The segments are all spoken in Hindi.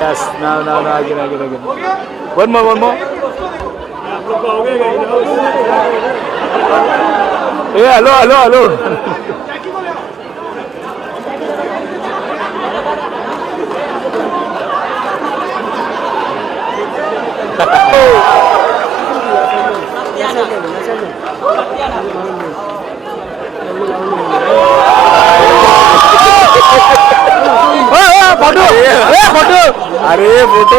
Yes, no, again. One more. Yeah, hello. Photo अरे फोटो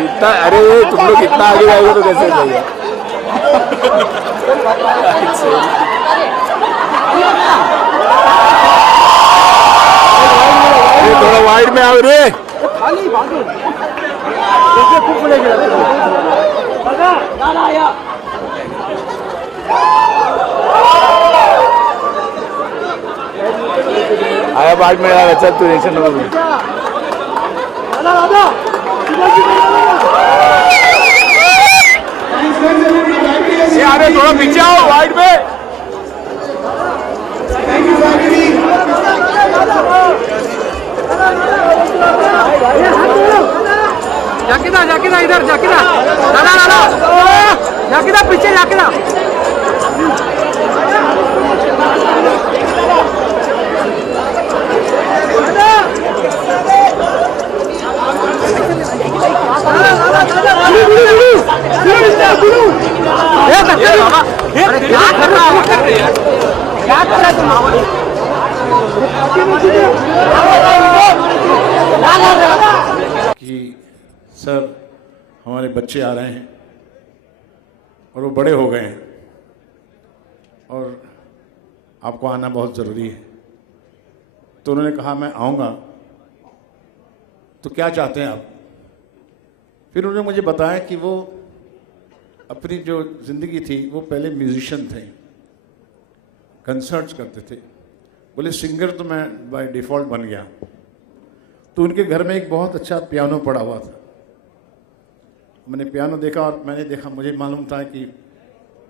इतना, अरे तुम लोग इतना आगे जाएगा तो कैसे जाएगा। थोड़ा वाइड में आओ रे। आया बाद में यार, अच्छा तू टेंशन ना ले। अरे थोड़ा पीछे आओ वाइड में। जाकिदा इधर जाकिदा जाकिदा पीछे जाकिदा। कि सर हमारे बच्चे आ रहे हैं और वो बड़े हो गए हैं और आपको आना बहुत ज़रूरी है। तो उन्होंने कहा मैं आऊँगा, तो क्या चाहते हैं आप। फिर उन्होंने मुझे बताया कि वो अपनी जो ज़िंदगी थी वो पहले म्यूजिशियन थे, कंसर्ट्स करते थे। बोले सिंगर तो मैं बाय डिफ़ॉल्ट बन गया। तो उनके घर में एक बहुत अच्छा पियानो पड़ा हुआ था। मैंने पियानो देखा और मैंने देखा, मुझे मालूम था कि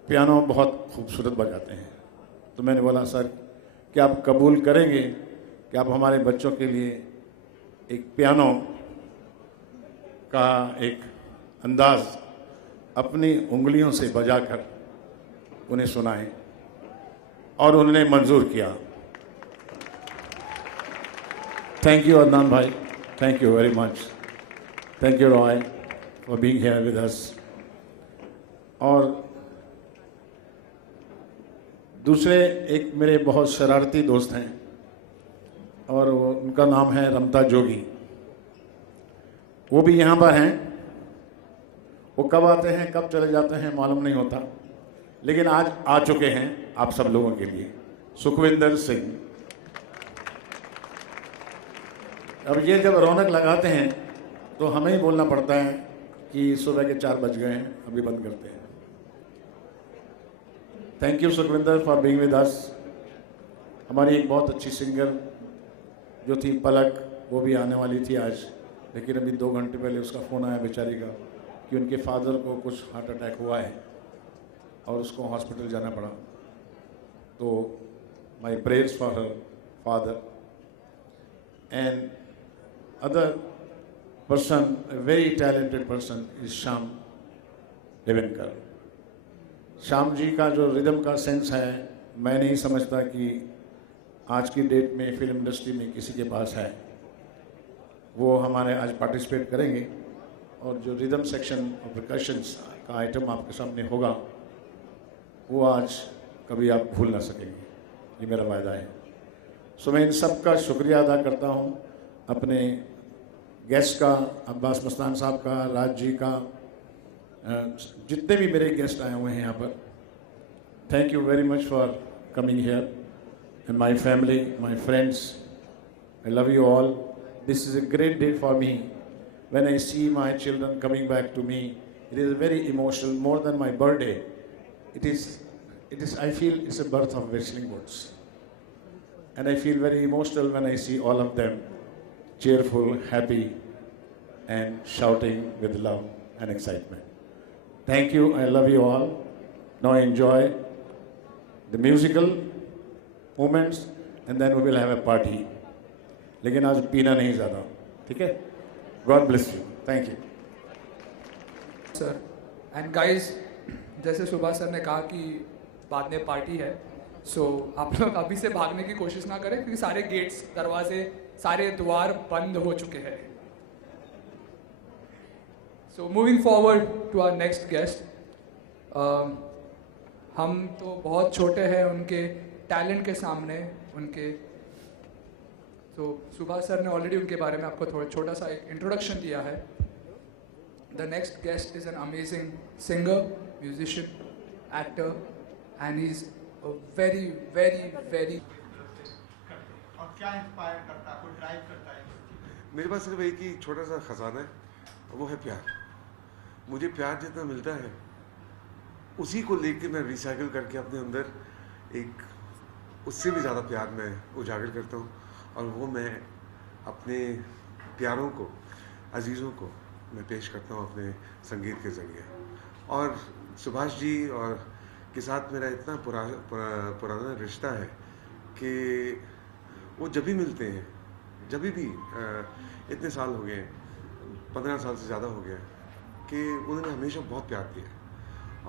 पियानो बहुत खूबसूरत बजाते हैं। तो मैंने बोला सर क्या आप कबूल करेंगे कि आप हमारे बच्चों के लिए एक पियानो का एक अंदाज अपनी उंगलियों से बजाकर उन्हें सुनाएं। और उन्होंने मंजूर किया। थैंक यू अदनान भाई, thank you very much. Thank you Roy for being here with us. और दूसरे एक मेरे बहुत शरारती दोस्त हैं और उनका नाम है रमता जोगी। वो भी यहाँ पर हैं। वो कब आते हैं कब चले जाते हैं मालूम नहीं होता, लेकिन आज आ चुके हैं आप सब लोगों के लिए। सुखविंदर सिंह। अब ये जब रौनक लगाते हैं तो हमें ही बोलना पड़ता है कि सुबह के 4 बज गए हैं, अभी बंद करते हैं। Thank you Sukhwinder for being with us. हमारी एक बहुत अच्छी सिंगर जो थी पलक, वो भी आने वाली थी आज, लेकिन अभी 2 घंटे पहले उसका फ़ोन आया बेचारी का कि उनके फादर को कुछ हार्ट अटैक हुआ है और उसको हॉस्पिटल जाना पड़ा। तो my prayers for her father and other person, a very talented person is Shyam Devenkar. Shyam ji का जो रिदम का सेंस है, मैं नहीं समझता कि आज की डेट में फिल्म इंडस्ट्री में किसी के पास है। वो हमारे आज पार्टिसिपेट करेंगे और जो रिदम सेक्शन और परकशंस का आइटम आपके सामने होगा वो आज कभी आप भूल ना सकेंगे, ये मेरा वायदा है। सो मैं इन सब का शुक्रिया अदा करता हूँ, अपने गेस्ट का, अब्बास मस्तान साहब का, राज जी का, जितने भी मेरे गेस्ट आए हुए हैं यहाँ पर। Thank you very much for coming here and my family, my friends, I love you all. This is a great day for me when I see my children coming back to me. It is very emotional, more than my birthday. It is, I feel it's a birth of Whistling Woods. And I feel very emotional when I see all of them cheerful, happy, and shouting with love and excitement. Thank you, I love you all. Now enjoy the musical moments and then we will have a party. लेकिन आज पीना नहीं ज़्यादा। ठीक है, God bless you, thank you sir. And guys, जैसे सुभाष सर ने कहा कि बाद में पार्टी है, सो आप लोग अभी से भागने की कोशिश ना करें क्योंकि सारे गेट्स, दरवाजे, सारे द्वार बंद हो चुके हैं। So moving forward to our next guest, हम तो बहुत छोटे हैं उनके टैलेंट के सामने उनके। तो सुभाष सर ने ऑलरेडी उनके बारे में आपको थोड़ा छोटा सा एक इंट्रोडक्शन दिया है। The next guest is an amazing singer, musician, actor, and he is very very very. और क्या इंस्पायर करता है, कोई ड्राइव करता है? मेरे पास सिर्फ एक ही छोटा सा खजाना है, वो है प्यार। मुझे प्यार जितना मिलता है उसी को लेके मैं रिसाइकिल करके अपने अंदर एक उससे भी ज़्यादा प्यार मैं उजागर करता हूँ, और वो मैं अपने प्यारों को, अजीज़ों को मैं पेश करता हूँ अपने संगीत के ज़रिए। और सुभाष जी और के साथ मेरा इतना पुराना रिश्ता है कि वो जब भी मिलते हैं, जब भी इतने साल हो गए, 15 साल से ज़्यादा हो गया कि उन्होंने हमेशा बहुत प्यार दिया।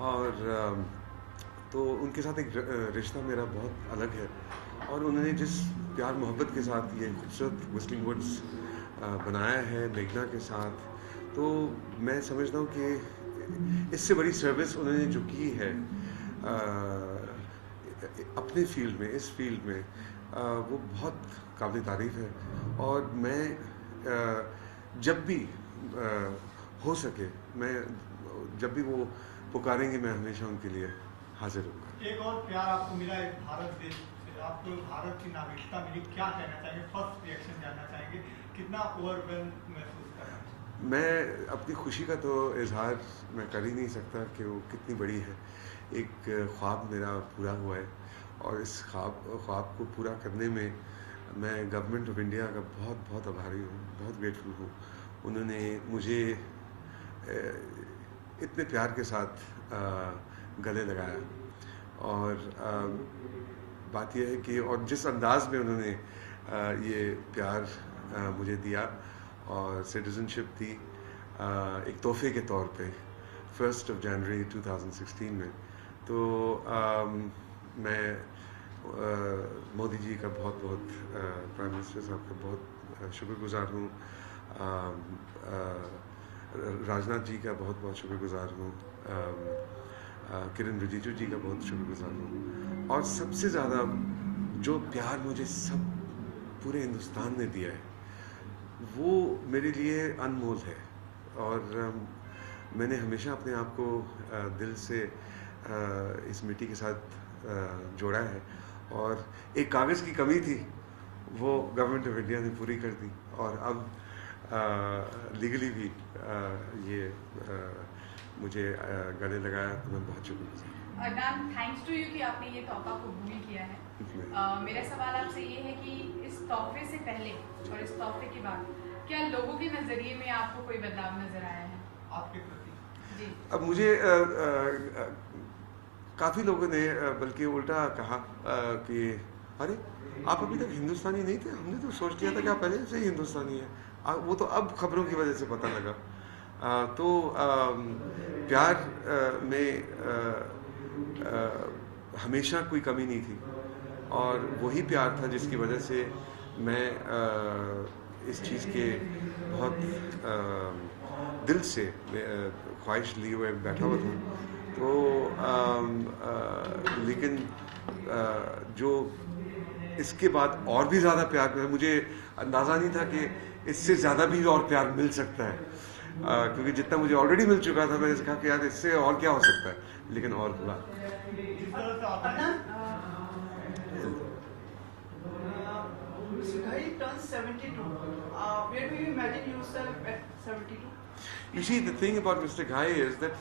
और तो उनके साथ एक रिश्ता मेरा बहुत अलग है, और उन्होंने जिस प्यार मोहब्बत के साथ ये खूबसूरत व्हिस्टलिंग वुड्स बनाया है मेघना के साथ, तो मैं समझता हूँ कि इससे बड़ी सर्विस उन्होंने जो की है अपने फील्ड में, इस फील्ड में, वो बहुत काबिल तारीफ़ है। और मैं जब भी हो सके, मैं जब भी वो पुकारेंगे, मैं हमेशा उनके लिए हाजिर हूँ। एक और प्यार आपको मिला है भारत देश से, आपको भारत की नागरिकता मिली, क्या कहना चाहेंगे? फर्स्ट रिएक्शन जानना चाहेंगे, कितना ओवरवेल्म महसूस कर रहे हैं? मैं अपनी खुशी का तो इजहार मैं कर ही नहीं सकता कि वो कितनी बड़ी है। एक ख्वाब मेरा पूरा हुआ है, और इस ख्वाब को पूरा करने में मैं गवर्नमेंट ऑफ इंडिया का बहुत बहुत आभारी हूँ, बहुत ग्रेटफुल हूँ। उन्होंने मुझे इतने प्यार के साथ गले लगाया, और बात यह है कि और जिस अंदाज में उन्होंने ये प्यार मुझे दिया और सिटीजनशिप दी एक तोहफे के तौर पे 1 जनवरी 2016 में, तो मैं मोदी जी का बहुत बहुत, प्राइम मिनिस्टर साहब का बहुत शुक्रगुजार हूँ, राजनाथ जी का बहुत बहुत शुक्रगुजार हूँ, किरण रिजिजू जी का बहुत शुक्रगुजार हूँ, और सबसे ज़्यादा जो प्यार मुझे सब पूरे हिंदुस्तान ने दिया है वो मेरे लिए अनमोल है। और मैंने हमेशा अपने आप को दिल से इस मिट्टी के साथ जोड़ा है, और एक कागज़ की कमी थी वो गवर्नमेंट ऑफ इंडिया ने पूरी कर दी, और अब लीगली भी ये मुझे गले लगाया, तो मैं बहुत शुक्रगुजार। डन, थैंक्स टू यू कि आपने ये तोहफा कबूल किया है। मेरा सवाल आपसे ये है कि इस तोहफे से पहले और इस तोहफे के बाद क्या लोगों के नज़रिए में आपको कोई बदलाव नजर आया है आपके प्रति? जी। अब मुझे काफ़ी लोगों ने बल्कि उल्टा कहा कि अरे आप अभी तक हिंदुस्तानी नहीं थे, हमने तो सोच लिया था कि आप पहले से ही हिंदुस्तानी हैं। वो तो अब खबरों की वजह से पता लगा। तो प्यार में हमेशा कोई कमी नहीं थी, और वही प्यार था जिसकी वजह से मैं इस चीज़ के बहुत दिल से ख्वाहिश लिए हुए बैठा हुआ था। तो लेकिन जो इसके बाद और भी ज़्यादा प्यार मिला, मुझे अंदाज़ा नहीं था कि इससे ज़्यादा भी और प्यार मिल सकता है, क्योंकि जितना मुझे ऑलरेडी मिल चुका था मैंने कहा कि यार इससे और क्या हो सकता है, लेकिन और हुआ। He turns 72. Where do you imagine yourself at 72? You see, the thing about Mr. Ghai is that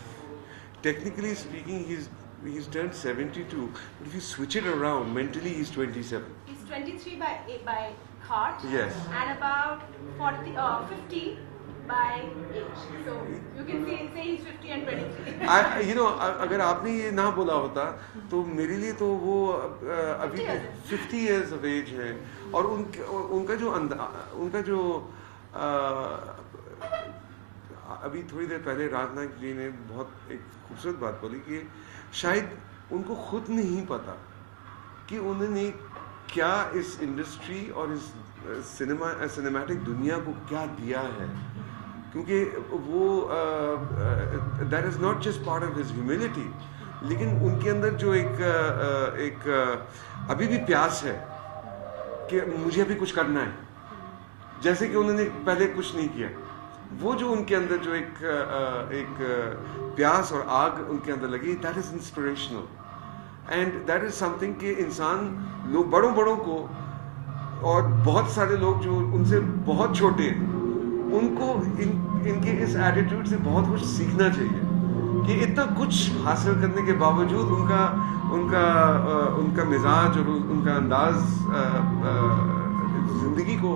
technically speaking, he's turned 72, but if you switch it around, mentally he's 27. He's 23 by heart. Yes. And about 50 by age. So you can say he's 50 and 23. अगर आपने ये ना बोला होता तो मेरे लिए तो वो अभी 50 years of age है, और उनका जो अभी थोड़ी देर पहले राजनाथ जी ने बहुत एक खूबसूरत बात बोली कि शायद उनको खुद नहीं पता कि उन्होंने क्या इस इंडस्ट्री और इस सिनेमैटिक दुनिया को क्या दिया है, क्योंकि वो that is not just part of his humility, लेकिन उनके अंदर जो एक अभी भी प्यास है कि मुझे अभी कुछ करना है, जैसे कि उन्होंने पहले कुछ नहीं किया। वो जो उनके अंदर जो एक प्यास और आग उनके अंदर लगी, that is inspirational and that is something कि इंसान लोग बड़ों को और बहुत सारे लोग जो उनसे बहुत छोटे हैं उनको इनके इस एटीट्यूड से बहुत कुछ सीखना चाहिए कि इतना कुछ हासिल करने के बावजूद उनका मिजाज और उनका अंदाज ज़िंदगी को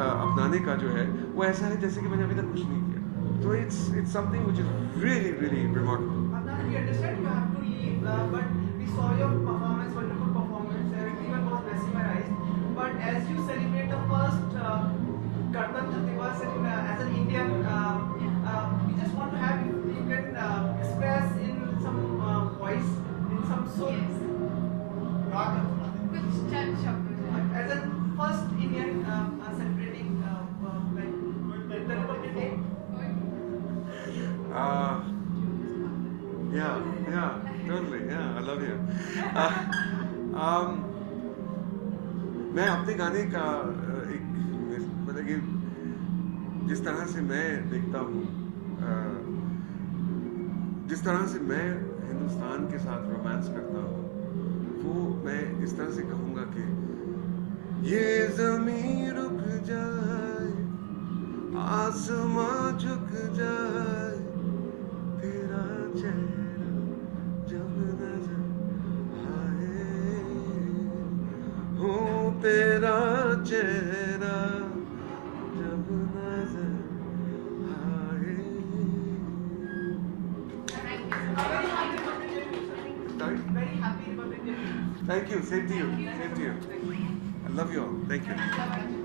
अपनाने का जो है वो ऐसा है जैसे कि मैंने अभी तक कुछ नहीं किया। तो it's something which is really remarkable. We understand you have to leave, but we saw your performance, wonderful performance. Everyone was mesmerized. But as you celebrate the first Ganatantra Divas as an Indian, we just want to have you can express in some voice, in some soul. कुछ चंद शब्द As a first Indian celebrating like the Republic Day. Yeah, totally. Yeah, I love you. मैं अपने गाने का एक मतलब कि जिस तरह से मैं देखता हूँ, जिस तरह से मैं हिंदुस्तान के साथ रोमांस करता हूँ, वो मैं इस तरह से कहूँगा कि ये ज़मीन रुक जाए, आसमां झुक जाए, तेरा चेहरा जब नजर आए, हो तेरा चेहरा जब नजर आए। Very happy Republic Day. Thank you. Same to you. Same to you. I love you all. Thank you.